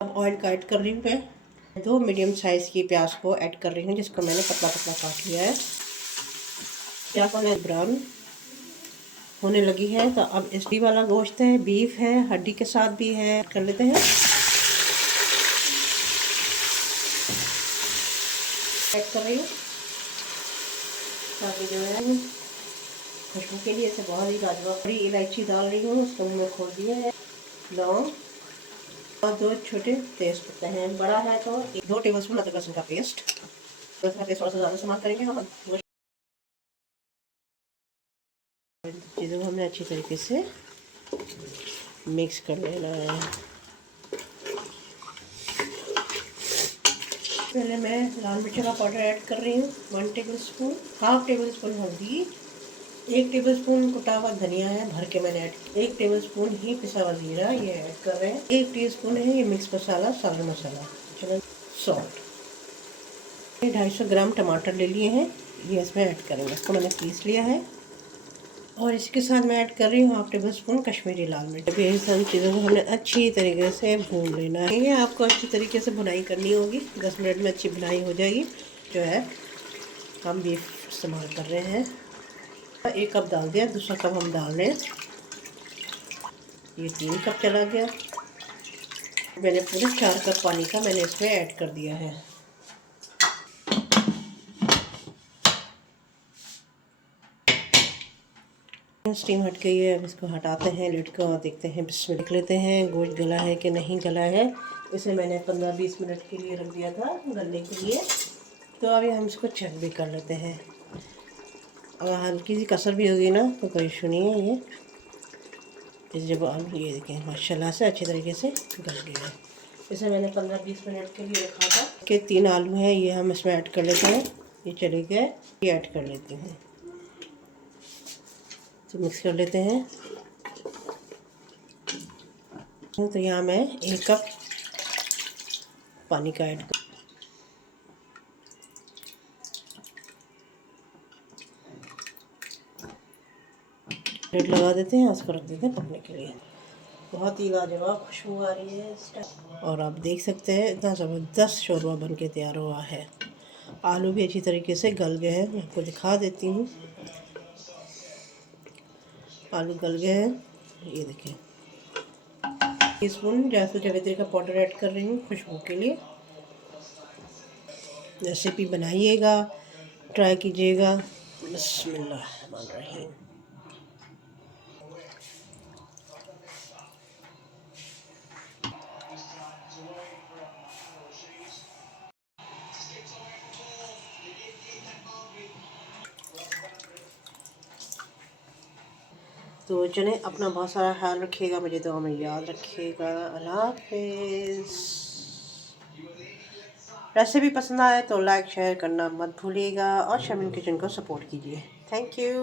अब ऑयल का ऐड कर रही हूँ मैं। 2 मीडियम साइज़ की प्याज को ऐड कर रही हूँ, जिसको मैंने पतला पतला काट लिया है। प्याज को ब्राउन होने लगी है, तो अब इस वाला गोश्त है, बीफ है, हड्डी के साथ भी है, कर लेते हैं। ऐड कर रही हूँ ताकि जो है खुशबू के लिए इसे बहुत ही लाजवाब। बड़ी इलायची डाल रही हूँ, उसको मैंने खोल दिया है। लौंग और 2 छोटे तेज पत्ते हैं। बड़ा है तो 2 टेबलस्पून अदरक लहसुन का पेस्ट। थोड़ा सा ज़्यादा इस्तेमाल करेंगे हम। चीज़ों को हमने अच्छी तरीके से मिक्स कर लेना है। पहले मैं लाल मिर्च का पाउडर ऐड कर रही हूँ 1 टेबलस्पून। हाफ टेबल स्पून हल्दी, 1 टेबलस्पून कुटा हुआ धनिया है भर के मैंने ऐड, 1 टेबलस्पून ही पिसा हुआ जीरा ये ऐड कर रहे हैं। 1 टीस्पून है ये मिक्स मसाला, सालन मसाला। चलो सॉल्ट। 250 ग्राम टमाटर ले लिए हैं, ये इसमें ऐड करेंगे। इसको मैंने पीस लिया है। और इसके साथ मैं ऐड कर रही हूँ हाफ टेबल स्पून कश्मीरी लाल मिर्च। अभी इन सारी चीज़ों को हमने अच्छी तरीके से भून लेना है। ये आपको अच्छी तरीके से भुनाई करनी होगी, 10 मिनट में अच्छी भुनाई हो जाएगी। जो है हम बीफ इस्तेमाल कर रहे हैं। 1 कप डाल दिया, दूसरा कप हम डाल रहे हैं। ये 3 कप चला गया। मैंने पूरे 4 कप पानी का मैंने इसमें ऐड कर दिया है। स्टीम हट गई है, अब इसको हटाते हैं, लिड को देखते हैं, बिस्मिल्लाह देख लेते हैं गोश्त गला है कि नहीं गला है। इसे मैंने 15-20 मिनट के लिए रख दिया था गलने के लिए। तो अभी हम इसको चेक भी कर लेते हैं। अगर हल्की सी कसर भी होगी ना तो कोई इशू नहीं है। ये जब आप ये देखें माशाल्लाह से अच्छी तरीके से गल गया है। इसे मैंने 15-20 मिनट के लिए रखा था। के 3 आलू हैं, ये हम इसमें ऐड कर लेते हैं। ये चले गए, ये ऐड कर लेती हूँ। तो मिक्स कर लेते हैं। तो यहाँ मैं 1 कप पानी का ऐड कर, प्लेट लगा देते हैं, उसको रख देते हैं पकने के लिए। बहुत ही लाजवाब खुशबू आ रही है इस टाइम। और आप देख सकते हैं इतना ज़बरदस्त शोरबा बन के तैयार हुआ है। आलू भी अच्छी तरीके से गल गए हैं, मैं आपको दिखा देती हूँ। आलू गल गए हैं, ये देखें। टीस्पून जायफल जावित्री का पाउडर ऐड कर रही हूँ खुशबू के लिए। रेसिपी बनाइएगा, ट्राई कीजिएगा। बिस्मिल्लाहिर्रहमानिर्रहीम। तो चलें, अपना बहुत सारा ख्याल रखिएगा, मुझे तो हमें याद रखिएगा। अल्लाह हाफिज़। रेसिपी पसंद आए तो लाइक शेयर करना मत भूलिएगा और शमीम किचन को सपोर्ट कीजिए। Thank you.